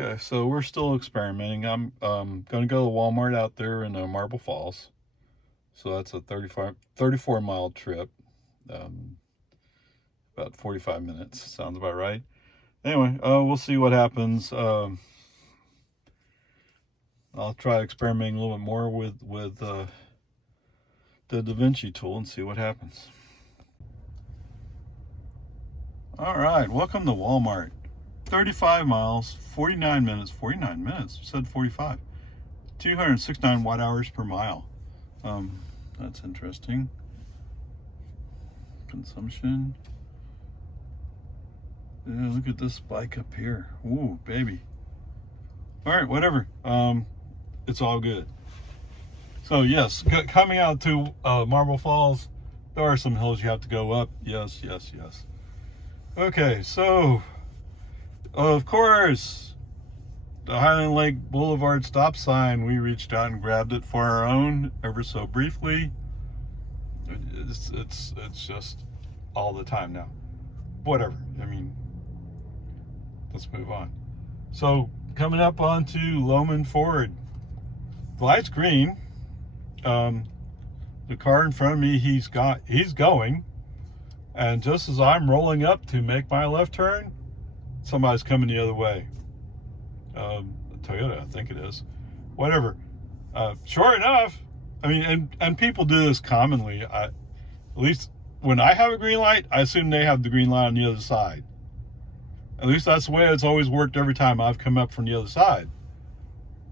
Okay, so we're still experimenting. I'm going to go to Walmart out there in Marble Falls. So that's a 34 mile trip. Um, about 45 minutes. Sounds about right. Anyway, we'll see what happens. I'll try experimenting a little bit more with the Davinci tool and see what happens. All right, welcome to Walmart. 35 miles, 49 minutes. 49 minutes? Said 45. 269 watt hours per mile. That's interesting. Consumption. Yeah, look at this spike up here. Ooh, baby. All right, whatever. It's all good. So yes, coming out to Marble Falls, there are some hills you have to go up. Yes, yes, yes. Okay, so of course, the Highland Lake Boulevard stop sign. We reached out and grabbed it for our own, ever so briefly. It's just all the time now. Whatever. I mean, let's move on. So coming up onto Loman Ford, the light's green. The car in front of me, he's going, and just as I'm rolling up to make my left turn, somebody's coming the other way. Toyota, I think it is. Whatever. Sure enough, I mean, and people do this commonly. At least when I have a green light, I assume they have the green light on the other side. At least that's the way it's always worked every time I've come up from the other side.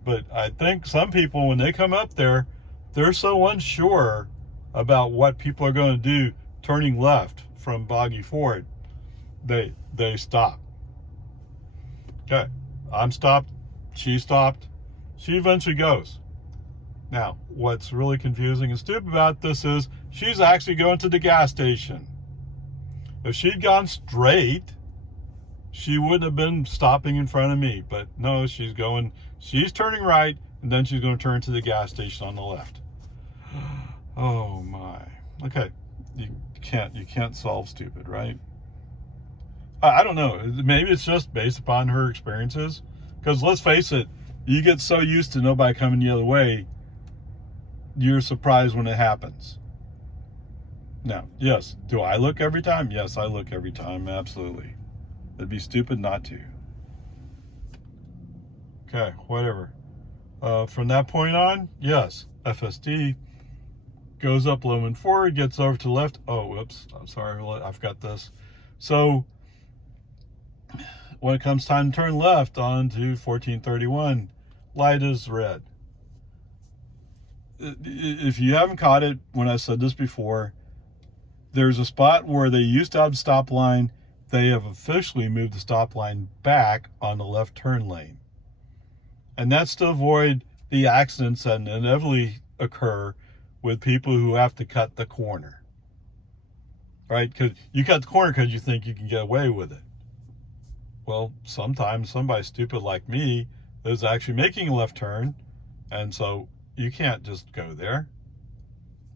But I think some people, when they come up there, they're so unsure about what people are going to do turning left from Boggy Ford, they stop. Okay, I'm stopped. She stopped. She eventually goes. Now, what's really confusing and stupid about this is she's actually going to the gas station. If she'd gone straight, she wouldn't have been stopping in front of me. But no, she's turning right, and then she's going to turn to the gas station on the left. Oh my. Okay, you can't solve stupid, right? I don't know. Maybe it's just based upon her experiences. Because let's face it, you get so used to nobody coming the other way, you're surprised when it happens. Now, yes, do I look every time? Yes, I look every time, absolutely. It'd be stupid not to. Okay, whatever. From that point on, yes, FSD goes up Loman Ford, gets over to the left. Oh, whoops, I'm sorry, I've got this. So when it comes time to turn left onto 1431, light is red. If you haven't caught it, when I said this before, there's a spot where they used to have a stop line. They have officially moved the stop line back on the left turn lane. And that's to avoid the accidents that inevitably occur with people who have to cut the corner. Right? Because you cut the corner because you think you can get away with it. Well, sometimes somebody stupid like me is actually making a left turn, and so you can't just go there.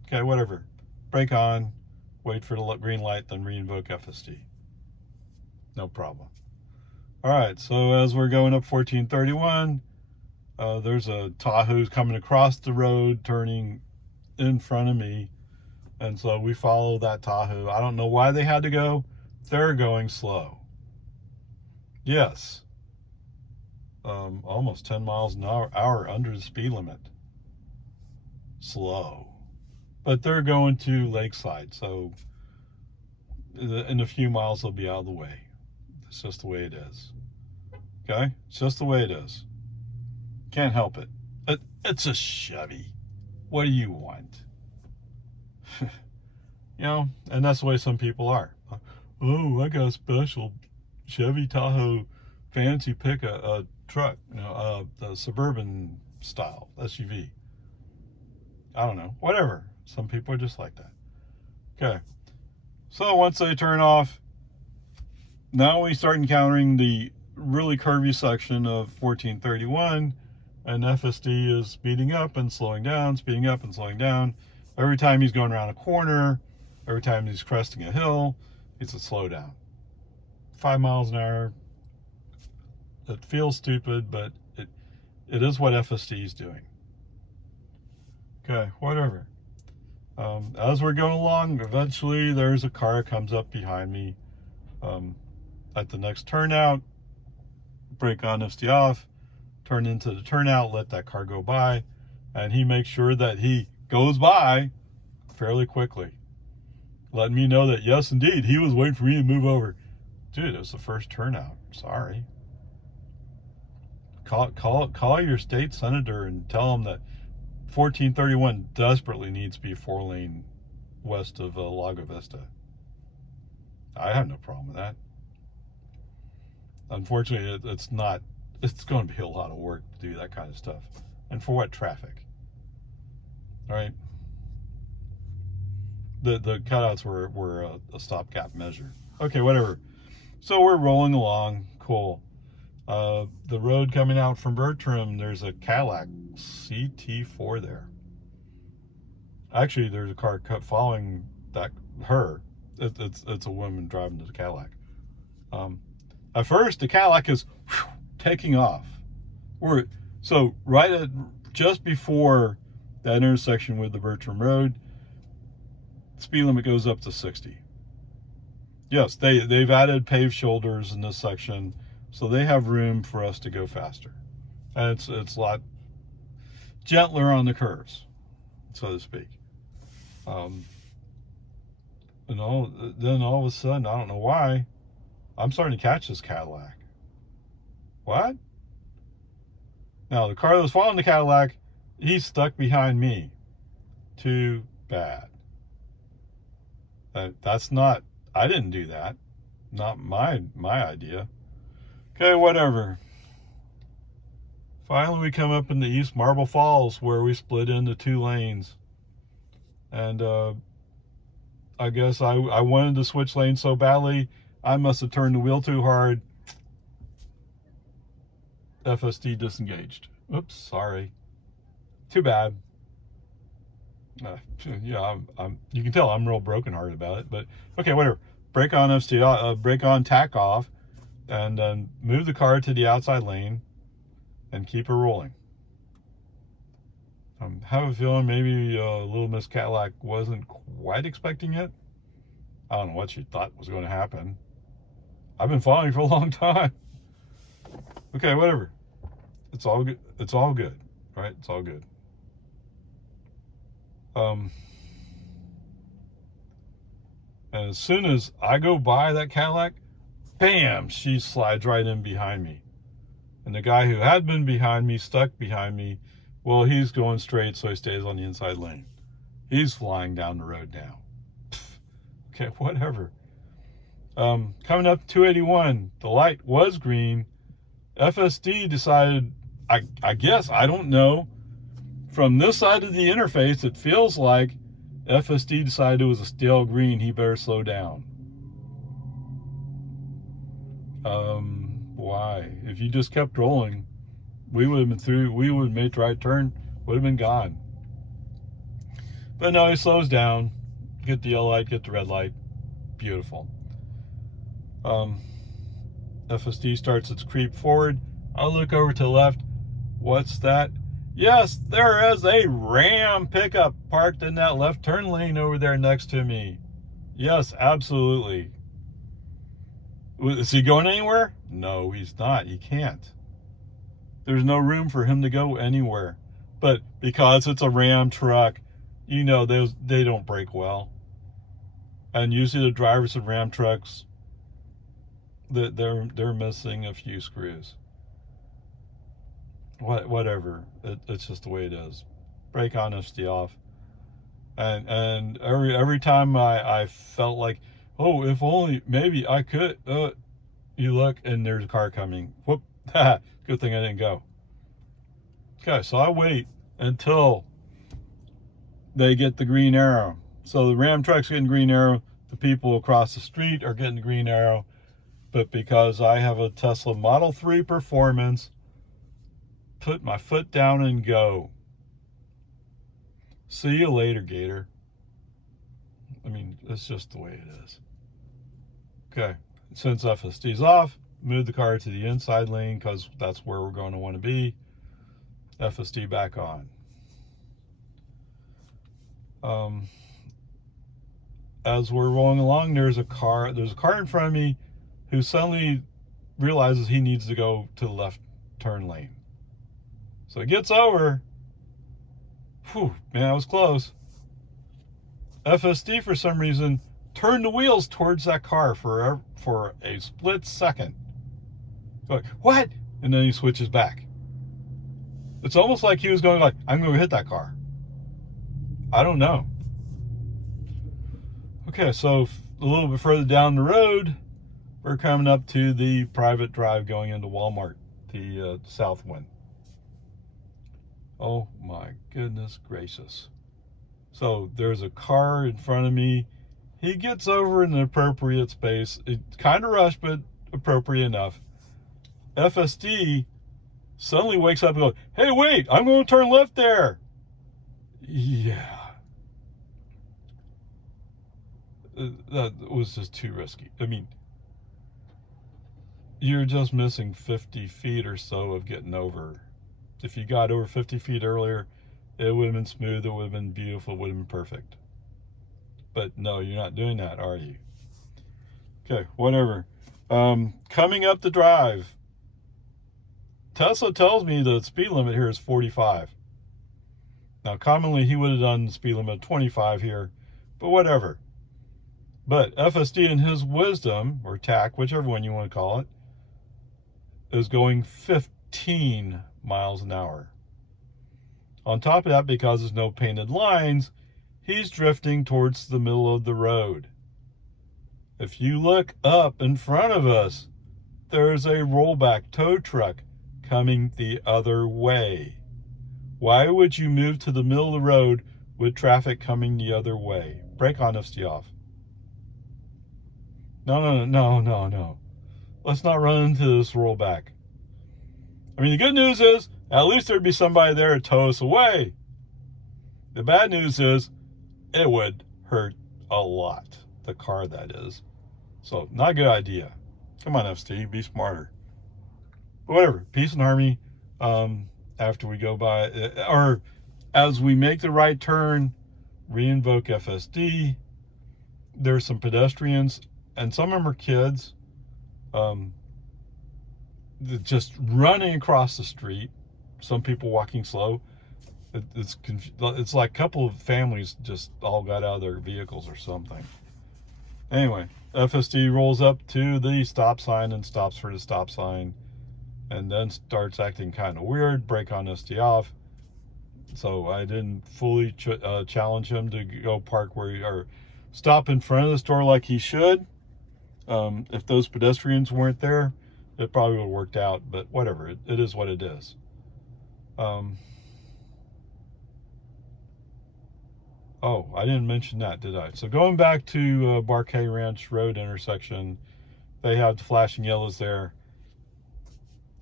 Okay, whatever. Brake on, wait for the green light, then re-invoke FSD. No problem. All right, so as we're going up 1431, there's a Tahoe coming across the road, turning in front of me, and so we follow that Tahoe. I don't know why they had to go. They're going slow. Yes. Almost 10 miles an hour under the speed limit. Slow. But they're going to Lakeside, so in a few miles they'll be out of the way. It's just the way it is. Okay? It's just the way it is. Can't help it. It's a Chevy. What do you want? And that's the way some people are. Oh, I got a special Chevy Tahoe fancy a truck, the suburban style SUV. I don't know, whatever. Some people are just like that. Okay, so once they turn off, now we start encountering the really curvy section of 1431, and FSD is speeding up and slowing down, speeding up and slowing down. Every time he's going around a corner, every time he's cresting a hill, it's a slowdown. 5 miles an hour, It feels stupid, but it is what FSD is doing. Okay, whatever. As we're going along, eventually there's a car that comes up behind me. At the next turnout, brake on, FSD off, turn into the turnout, let that car go by, and he makes sure that he goes by fairly quickly, letting me know that yes, indeed, he was waiting for me to move over. Dude, it was the first turnout. Sorry. Call your state senator and tell him that 1431 desperately needs to be 4-lane west of Lago Vista. I have no problem with that. Unfortunately, it's not. It's going to be a lot of work to do that kind of stuff. And for what traffic? All right. The cutouts were a stopgap measure. Okay, whatever. So we're rolling along. Cool. The road coming out from Bertram, there's a Cadillac CT4 there. Actually, there's a car following her. It's a woman driving the Cadillac. At first, the Cadillac is taking off. So right at just before that intersection with the Bertram Road, speed limit goes up to 60. Yes, they've added paved shoulders in this section, so they have room for us to go faster. And it's a lot gentler on the curves, so to speak. And then all of a sudden, I don't know why, I'm starting to catch this Cadillac. What? Now, the car that was following the Cadillac, he's stuck behind me. Too bad. That's not, I didn't do that. Not my idea. Okay, whatever. Finally, we come up in the East Marble Falls where we split into 2 lanes. And I guess I wanted to switch lanes so badly, I must have turned the wheel too hard. FSD disengaged. Oops, sorry. Too bad. Yeah, you can tell I'm real brokenhearted about it, but okay, whatever. Brake on, FSD, brake on, tack off, and then move the car to the outside lane and keep her rolling. I have a feeling maybe little Miss Cadillac wasn't quite expecting it. I don't know what she thought was going to happen. I've been following for a long time. Okay, whatever. It's all good. It's all good, right? It's all good. And as soon as I go by that Cadillac, bam, she slides right in behind me. And the guy who had been behind me, stuck behind me, well, he's going straight, so he stays on the inside lane. He's flying down the road now. Okay, whatever. Coming up 281, the light was green. FSD decided, I guess, I don't know, from this side of the interface, it feels like FSD decided it was a stale green. He better slow down. Why? If you just kept rolling, we would have been through. We would have made the right turn. Would have been gone. But no, he slows down. Get the yellow light. Get the red light. Beautiful. FSD starts its creep forward. I look over to the left. What's that? Yes, there is a Ram pickup parked in that left turn lane over there next to me. Yes, absolutely. Is he going anywhere? No, he's not. He can't. There's no room for him to go anywhere. But because it's a Ram truck, you know, they don't brake well. And usually the drivers of Ram trucks, they're missing a few screws. Whatever. It's just the way it is. Brake on, FSD off. And every time I felt like, oh, if only maybe I could. You look and there's a car coming. Whoop! Good thing I didn't go. Okay, so I wait until they get the green arrow. So the Ram truck's getting green arrow. The people across the street are getting the green arrow. But because I have a Tesla Model 3 Performance, put my foot down and go. See you later, Gator. I mean, it's just the way it is. Okay, since FSD's off, Move the car to the inside lane because that's where we're going to want to be. FSD back on. As we're rolling along, there's a car in front of me who suddenly realizes he needs to go to the left turn lane. So he gets over. Whew, man, that was close. FSD, for some reason, turned the wheels towards that car for a split second. Like, what? And then he switches back. It's almost like he was going like, I'm going to hit that car. I don't know. Okay, so a little bit further down the road, we're coming up to the private drive going into Walmart, the south one. Oh my goodness gracious. So there's a car in front of me. He gets over in an appropriate space. It kind of rushed, but appropriate enough. FSD suddenly wakes up and goes, hey, wait, I'm going to turn left there. Yeah. That was just too risky. I mean, you're just missing 50 feet or so of getting over. If you got over 50 feet earlier, it would have been smooth, it would have been beautiful, it would have been perfect. But no, you're not doing that, are you? Okay, whatever. Coming up the drive, Tesla tells me the speed limit here is 45. Now, commonly he would have done the speed limit of 25 here, but whatever. But FSD, in his wisdom, or tact, whichever one you want to call it, is going 15 miles an hour. On top of that, because there's no painted lines, he's drifting towards the middle of the road. If you look up in front of us, there's a rollback tow truck coming the other way. Why would you move to the middle of the road with traffic coming the other way? Brake on, FSD off. No. Let's not run into this rollback. I mean, the good news is, at least there'd be somebody there to tow us away. The bad news is, it would hurt a lot. The car, that is. So, not a good idea. Come on, FSD, be smarter. But whatever, peace and harmony. After we go by, or as we make the right turn, re-invoke FSD. There's some pedestrians, and some of them are kids, just running across the street. Some people walking slow. It's like a couple of families just all got out of their vehicles or something. Anyway, FSD rolls up to the stop sign and stops for the stop sign, and then starts acting kind of weird. Brake on, SD off. So I didn't fully challenge him to go park or stop in front of the store like he should. If those pedestrians weren't there, it probably would have worked out, but whatever. It is what it is. Oh, I didn't mention that, did I? So going back to Barquet Ranch Road intersection, they have the flashing yellows there.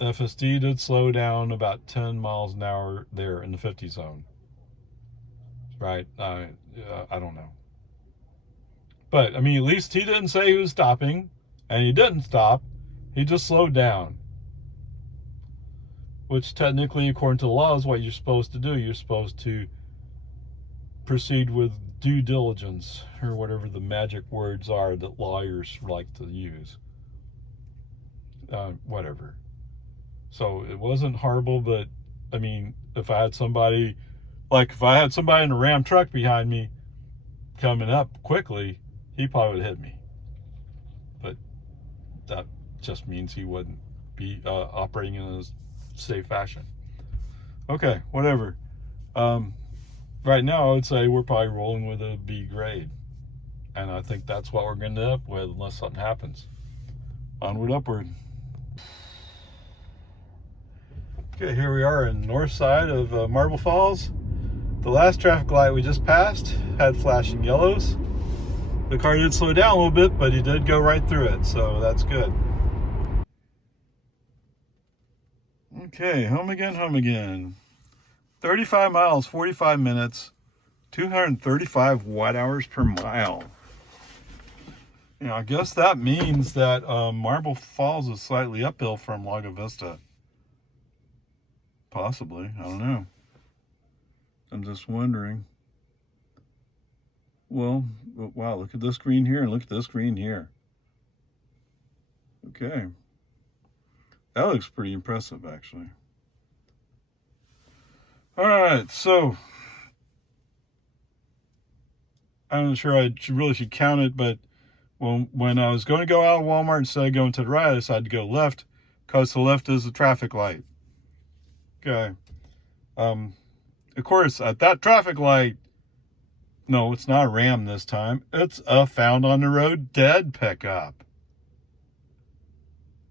FSD did slow down about 10 miles an hour there in the 50 zone. Right? I don't know. But, I mean, at least he didn't say he was stopping, and he didn't stop. He just slowed down. Which technically, according to the law, is what you're supposed to do. You're supposed to proceed with due diligence, or whatever the magic words are that lawyers like to use. Whatever. So it wasn't horrible, but I mean, if I had somebody in a Ram truck behind me coming up quickly, he probably would hit me. But that just means he wouldn't be operating in a safe fashion. Okay, whatever. Right now, I would say we're probably rolling with a B grade. And I think that's what we're going to end up with unless something happens. Onward, upward. Okay, here we are in the north side of Marble Falls. The last traffic light we just passed had flashing yellows. The car did slow down a little bit, but he did go right through it, so that's good. Okay, home again. 35 miles, 45 minutes, 235 watt hours per mile. You know, I guess that means that Marble Falls is slightly uphill from Lago Vista. Possibly. I don't know. I'm just wondering. Well, wow, look at this green here and look at this green here. Okay. That looks pretty impressive, actually. All right, so I'm not sure I really should count it, but when I was going to go out of Walmart, instead of going to the right, I decided to go left, because the left is the traffic light. Okay. Of course, at that traffic light, no, it's not a Ram this time. It's a found on the road dead pickup.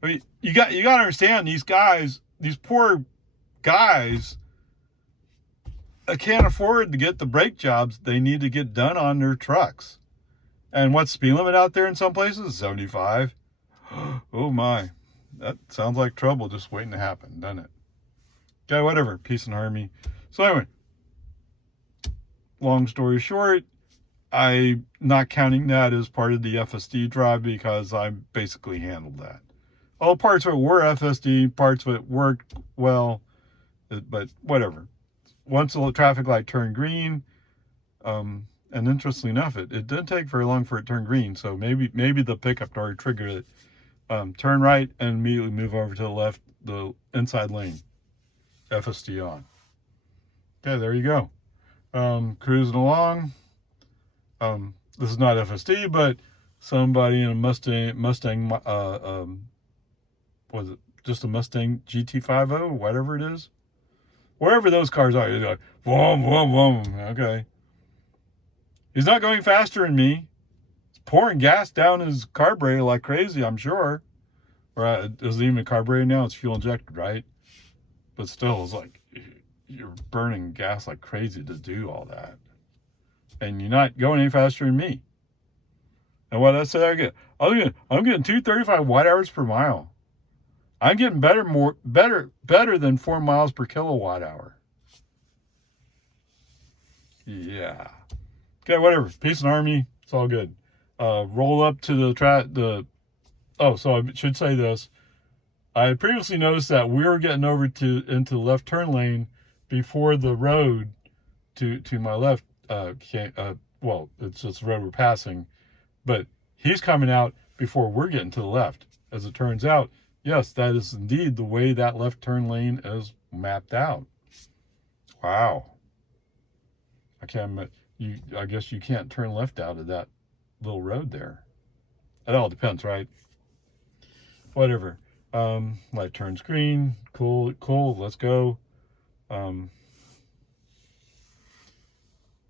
I mean, you got to understand, these guys, these poor guys, can't afford to get the brake jobs they need to get done on their trucks. And what's the speed limit out there in some places? 75. Oh my, that sounds like trouble just waiting to happen, doesn't it? Okay, whatever. Peace and harmony. So anyway, long story short, I'm not counting that as part of the FSD drive because I basically handled that. All parts of it were FSD, parts of it worked well, but whatever. Once the traffic light turned green, and interestingly enough, it didn't take very long for it to turn green, so maybe the pickup already triggered it. Turn right and immediately move over to the left, the inside lane, FSD on. Okay, there you go. Cruising along. This is not FSD, but somebody in a Mustang, was it just a Mustang GT50, whatever it is? Wherever those cars are, you're like, boom, boom, boom. Okay. He's not going faster than me. He's pouring gas down his carburetor like crazy, I'm sure. Right? It isn't even a carburetor now, it's fuel injected, right? But still, it's like, you're burning gas like crazy to do all that. And you're not going any faster than me. And what I said I get? I'm getting 235 watt hours per mile. I'm getting better than 4 miles per kilowatt hour. Yeah. Okay, whatever. Peace and harmony. It's all good. Roll up to the oh, so I should say this. I had previously noticed that we were getting over into the left turn lane before the road to my left well, it's just the road we're passing, but he's coming out before we're getting to the left. As it turns out, yes, that is indeed the way that left turn lane is mapped out. Wow. I guess you can't turn left out of that little road there. It all depends, right? Whatever. Light turns green. Cool. Let's go.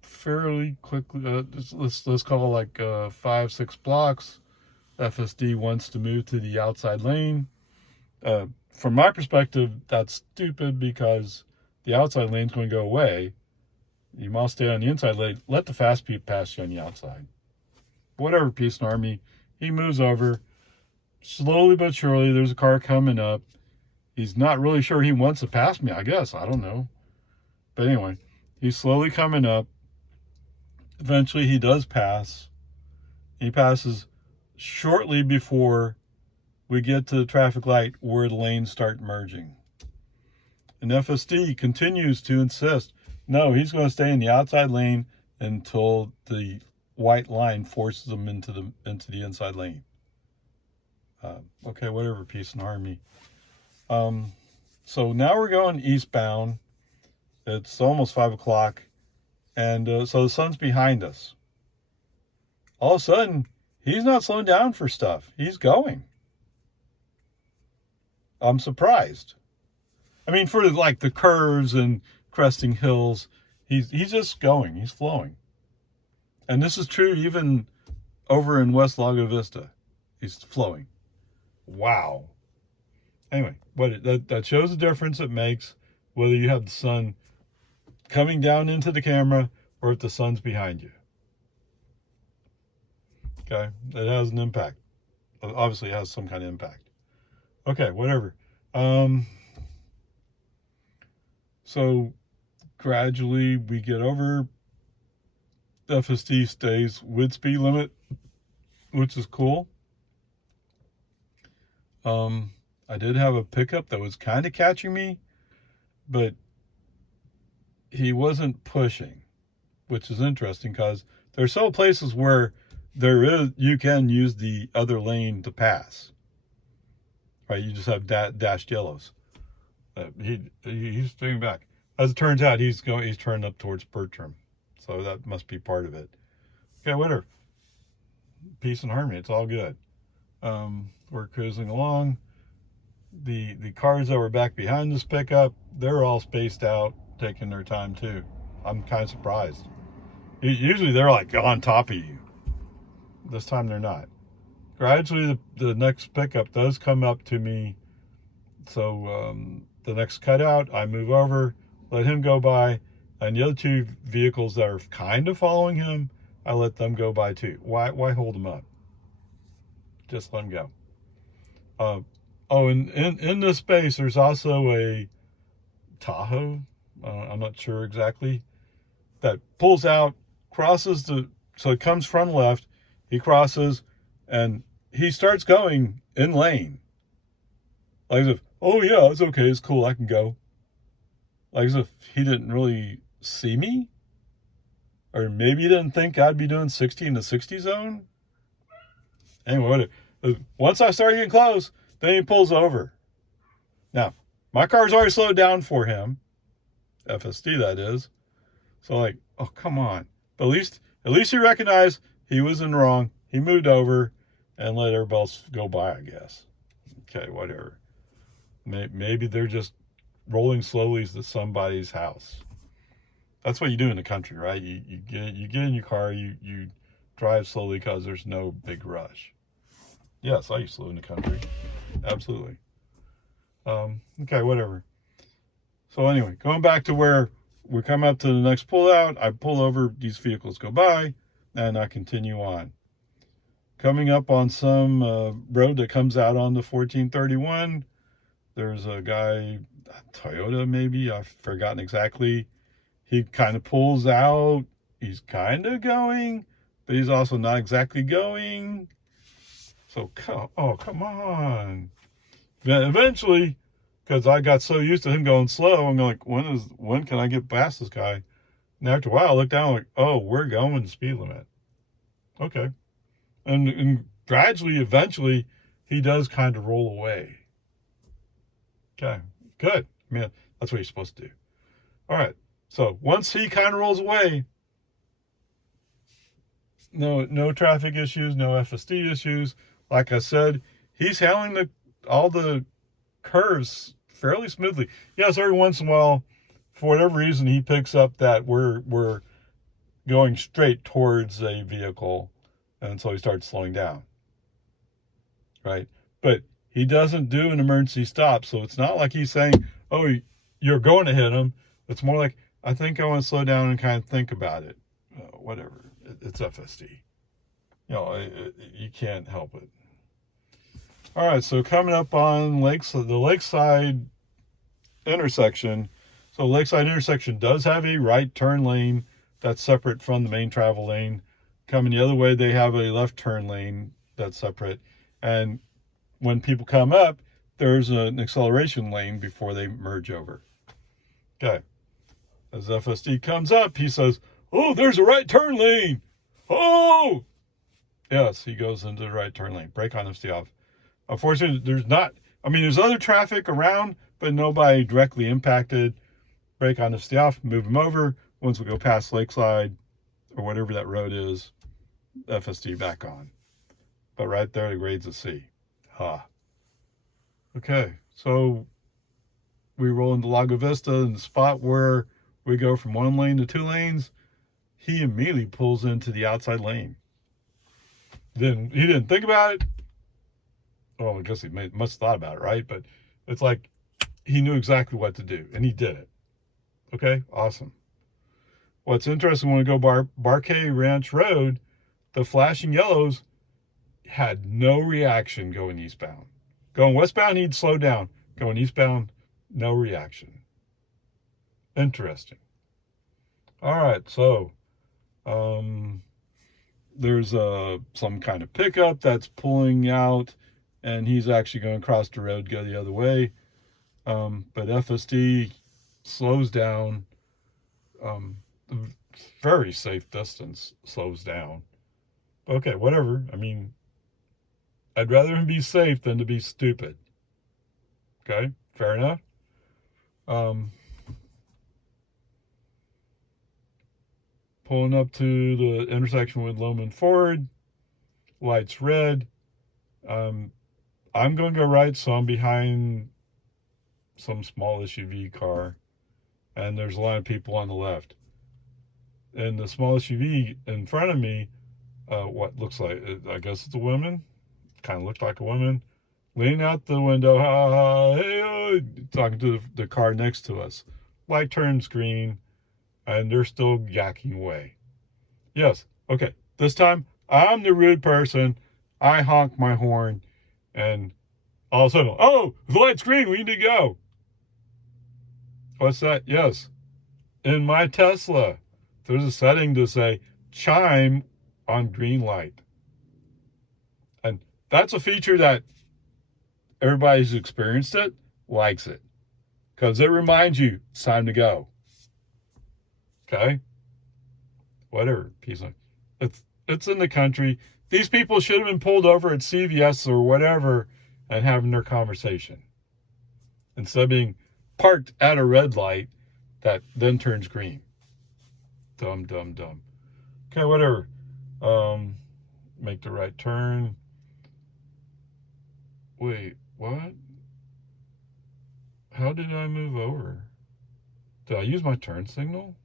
Fairly quickly. Let's call like 5-6 blocks. FSD wants to move to the outside lane. From my perspective, that's stupid because the outside lane's going to go away. You must stay on the inside lane. Let the fast people pass you on the outside. Whatever, peace and harmony. He moves over. Slowly but surely, there's a car coming up. He's not really sure he wants to pass me, I guess. I don't know. But anyway, he's slowly coming up. Eventually, he does pass. He passes shortly before we get to the traffic light where the lanes start merging. And FSD continues to insist, no, he's going to stay in the outside lane until the white line forces him into the inside lane. Okay, whatever, peace and harmony. So now we're going eastbound. It's almost 5 o'clock. And so the sun's behind us. All of a sudden, he's not slowing down for stuff. He's going. I'm surprised. I mean, for like the curves and cresting hills, he's just going. He's flowing. And this is true even over in West Lago Vista. He's flowing. Wow. Anyway, that shows the difference it makes whether you have the sun coming down into the camera or if the sun's behind you. Okay, it has an impact. Obviously, it has some kind of impact. Okay, whatever. So gradually we get over. FSD stays with speed limit. which is cool. I did have a pickup that was kind of catching me, but he wasn't pushing, which is interesting because there's still places where you can use the other lane to pass. Right, you just have dashed yellows. He's staying back. As it turns out, he's turning up towards Bertram, so that must be part of it. Okay, whatever. Peace and harmony. It's all good. We're cruising along. The cars that were back behind this pickup, they're all spaced out, taking their time too. I'm kind of surprised. Usually they're like on top of you. This time they're not. Gradually, the next pickup does come up to me. So the next cutout, I move over, let him go by, and the other two vehicles that are kind of following him, I let them go by too. Why hold them up? Just let them go. In this space, there's also a Tahoe. I'm not sure exactly. That pulls out, crosses so it comes from left. He crosses, and he starts going in lane. Like as if, oh yeah, it's okay, it's cool, I can go. Like as if he didn't really see me. Or maybe he didn't think I'd be doing 60 in the 60 zone. Anyway, once I start getting close, then he pulls over. Now, my car's already slowed down for him. FSD, that is. So like, oh, come on. But at least he recognized he was in wrong. He moved over and let everybody else go by, I guess. Okay, whatever. Maybe they're just rolling slowly to somebody's house. That's what you do in the country, right? You get in your car, you drive slowly because there's no big rush. Yes, I used to live in the country. Absolutely. Okay, whatever. So anyway, going back to where we come up to the next pullout, I pull over, these vehicles go by, and I continue on. Coming up on some road that comes out on the 1431, there's a guy, Toyota maybe, I've forgotten exactly. He kind of pulls out. He's kind of going, but he's also not exactly going. So, come on. Eventually, because I got so used to him going slow, I'm like, when can I get past this guy? And after a while, I look down, like, oh, we're going the speed limit. Okay. And gradually, eventually, he does kind of roll away. Okay, good. I mean, that's what you're supposed to do. All right. So once he kind of rolls away, no traffic issues, no FSD issues. Like I said, he's handling all the curves fairly smoothly. Yes, every once in a while, for whatever reason, he picks up that we're going straight towards a vehicle, and so he starts slowing down. Right? But he doesn't do an emergency stop, so it's not like he's saying, oh, you're going to hit him. It's more like, I think I want to slow down and kind of think about it. Whatever. It's FSD. You can't help it. All right, so coming up on the Lakeside intersection. So Lakeside intersection does have a right turn lane that's separate from the main travel lane. Coming the other way, they have a left turn lane that's separate. And when people come up, there's an acceleration lane before they merge over. Okay. As FSD comes up, he says, oh, there's a right turn lane. Oh! Yes, he goes into the right turn lane. Brake on and stay off. Unfortunately, there's other traffic around, but nobody directly impacted. Brake on and stay off, move him over. Once we go past Lakeside, or whatever that road is, FSD back on. But right there, the grade's a C. Okay, so we roll into Lago Vista in the spot where we go from one lane to two lanes. He immediately pulls into the outside lane. Then he didn't think about it. Well, I guess he must have thought about it, right? But it's like he knew exactly what to do, and he did it. Okay, awesome. What's interesting, when we go Barquet Ranch Road, the flashing yellows had no reaction going eastbound. Going westbound, he'd slow down. Going eastbound, no reaction. Interesting. All right, so there's some kind of pickup that's pulling out, and he's actually going to cross the road, go the other way. But FSD slows down. Very safe distance, slows down. Okay, whatever. I mean, I'd rather him be safe than to be stupid. Okay, fair enough. Pulling up to the intersection with Loman Ford, light's red. I'm going to go right, so I'm behind some small SUV car, and there's a lot of people on the left. And the small SUV in front of me, what looks like, I guess it's a woman, kind of looked like a woman, leaning out the window, ha ha, hey, talking to the car next to us. Light turns green, and they're still yakking away. Yes, okay, this time I'm the rude person. I honk my horn, and all of a sudden, oh, the light's green, we need to go. What's that? Yes. In my Tesla, there's a setting to say chime on green light. And that's a feature that everybody who's experienced it likes it, because it reminds you it's time to go. Okay? Whatever. It's in the country. These people should have been pulled over at CVS or whatever and having their conversation, instead of being parked at a red light that then turns green. Dumb. Okay, whatever. Make the right turn. Wait, what? How did I move over? Did I use my turn signal?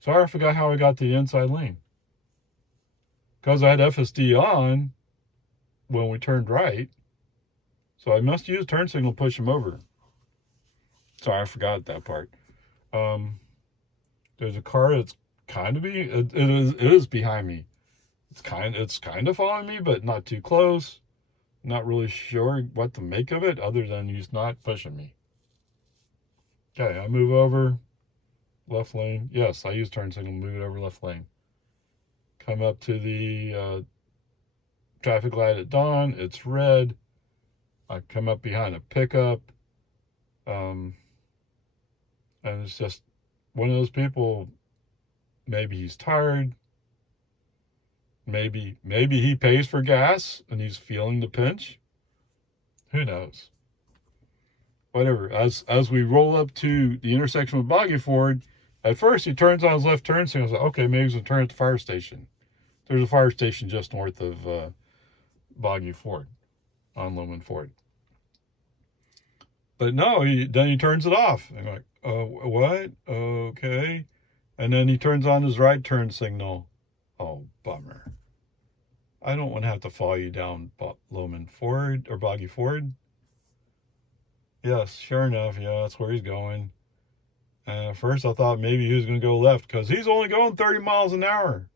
Sorry, I forgot how I got the inside lane. Because I had FSD on when we turned right. So I must use turn signal to push him over. Sorry, I forgot that part. There's a car that's kind of it is behind me. It's kind of following me, but not too close. Not really sure what to make of it, other than he's not pushing me. Okay, I move over left lane. Yes, I use turn signal to move it over left lane. Come up to the traffic light at dawn. It's red. I come up behind a pickup. And it's just one of those people, maybe he's tired. Maybe he pays for gas and he's feeling the pinch. Who knows? Whatever. As we roll up to the intersection with Boggy Ford, at first he turns on his left turn signal. I was like, okay, maybe he's going to turn at the fire station. There's a fire station just north of Boggy Ford on Loman Ford. But no, then he turns it off. I'm like, what? Okay. And then he turns on his right turn signal. Oh, bummer. I don't want to have to follow you down Loman Ford or Boggy Ford. Yes, sure enough, yeah, that's where he's going. And at first I thought maybe he was going to go left, because he's only going 30 miles an hour.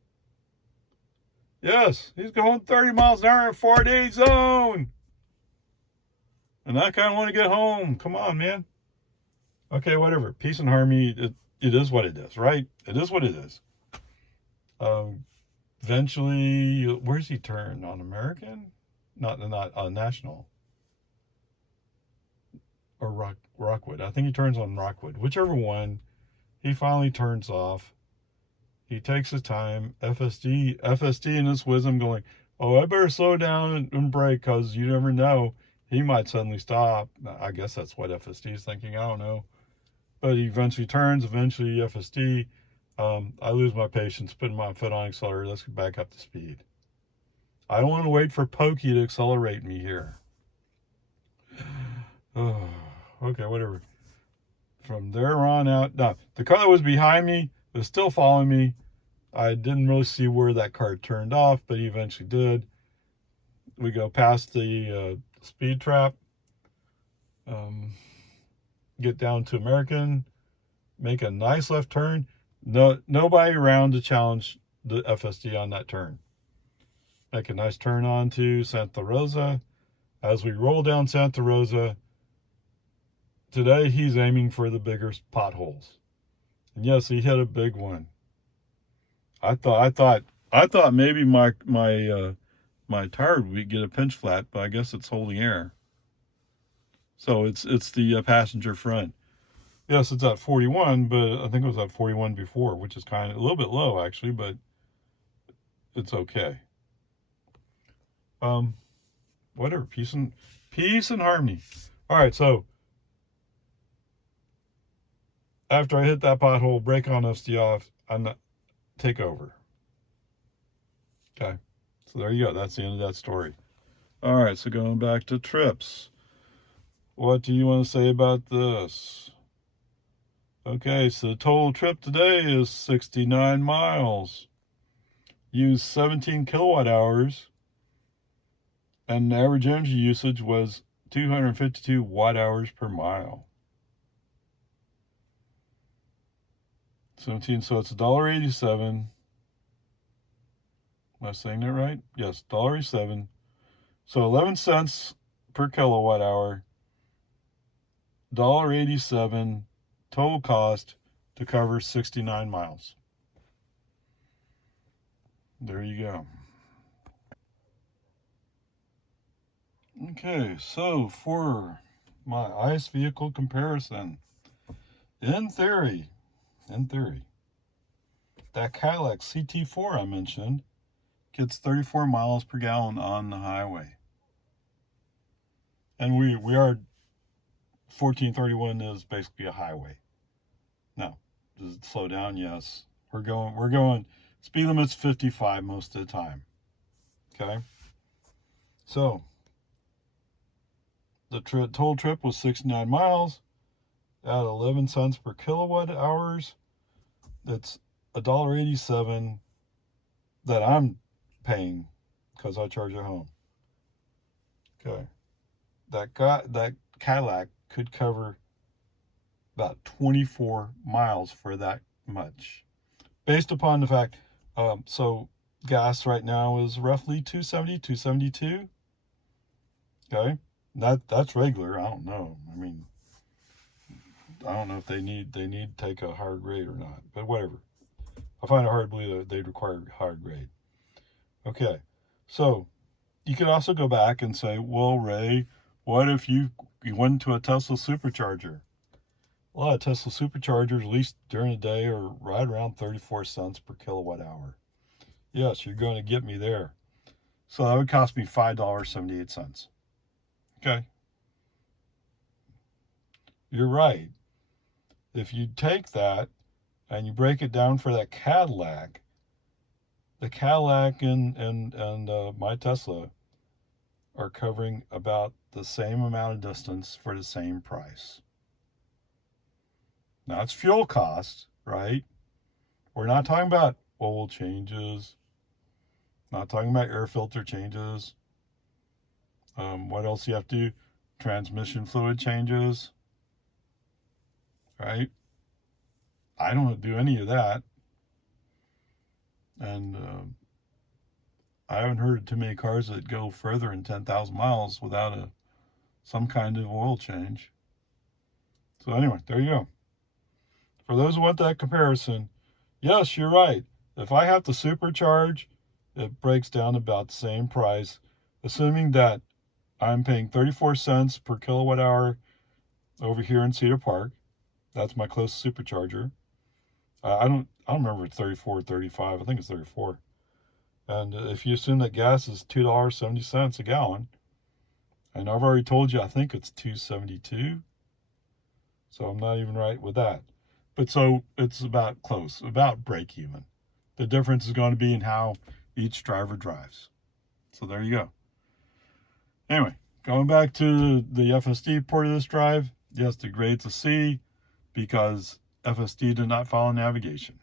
Yes, he's going 30 miles an hour in 4-day zone. And I kind of want to get home. Come on, man. Okay, whatever. Peace and harmony, it is what it is, right? It is what it is. Eventually, where's he turn? On American? Not National. Or Rockwood. I think he turns on Rockwood. Whichever one. He finally turns off. He takes his time. FSD in his wisdom going, oh, I better slow down and brake, because you never know. He might suddenly stop. I guess that's what FSD is thinking. I don't know. But he eventually turns. Eventually, FSD. I lose my patience, putting my foot on accelerator. Let's get back up to speed. I don't want to wait for Pokey to accelerate me here. Oh, okay, whatever. From there on out, now the car that was behind me was still following me. I didn't really see where that car turned off, but he eventually did. We go past the speed trap, get down to American, make a nice left turn. Nobody around to challenge the FSD on that turn. Make a nice turn onto Santa Rosa. As we roll down Santa Rosa, today he's aiming for the bigger potholes. And yes, he hit a big one. I thought I thought maybe my tire would get a pinch flat, but I guess it's holding air. So it's the passenger front. Yes, it's at 41, but I think it was at 41 before, which is kind of a little bit low actually, but it's okay. Um, Whatever. Peace and harmony. All right, so after I hit that pothole, brake on FSD off, I'm not take over. Okay, so there you go. That's the end of that story. All right, so going back to trips. What do you want to say about this? Okay, so the total trip today is 69 miles. Used 17 kilowatt hours, and the average energy usage was 252 watt hours per mile. 17, so it's $1.87. Am I saying that right? Yes, $1.87. So 11 cents per kilowatt hour, $1.87 total cost to cover 69 miles. There you go. Okay, so for my ICE vehicle comparison, in theory, that Cadillac CT4 I mentioned gets 34 miles per gallon on the highway. And we are 1431 is basically a highway. Now, does it slow down? Yes. We're going speed limit's 55 most of the time. Okay? So, the total trip was 69 miles at 11 cents per kilowatt hours. That's $1.87 that I'm paying because I charge at home. Okay. That Cadillac could cover about 24 miles for that much, based upon the fact. So gas right now is roughly 270, 272. Okay, that's regular. I don't know. I mean, I don't know if they need to take a higher grade or not, but whatever. I find it hard to believe that they'd require a higher grade. Okay, so you could also go back and say, well, Ray, what if you went to a Tesla supercharger? A lot of Tesla superchargers, at least during the day, are right around 34 cents per kilowatt hour. Yes, you're going to get me there. So that would cost me $5.78. Okay. You're right. If you take that and you break it down for that Cadillac, the Cadillac and my Tesla are covering about the same amount of distance for the same price. Now it's fuel cost, right? We're not talking about oil changes, not talking about air filter changes. What else you have to do? Transmission fluid changes, right? I don't do any of that, and I haven't heard of too many cars that go further than 10,000 miles without some kind of oil change. So anyway, there you go. For those who want that comparison, yes, you're right. If I have to supercharge, it breaks down about the same price, assuming that I'm paying 34 cents per kilowatt hour over here in Cedar Park. That's my closest supercharger. I don't remember if it's 34 or 35. I think it's 34. And if you assume that gas is $2.70 a gallon, and I've already told you I think it's 2.72, so I'm not even right with that. But so it's about close, about break even. The difference is going to be in how each driver drives. So there you go. Anyway, going back to the FSD port of this drive, yes, the grade's a C because FSD did not follow navigation.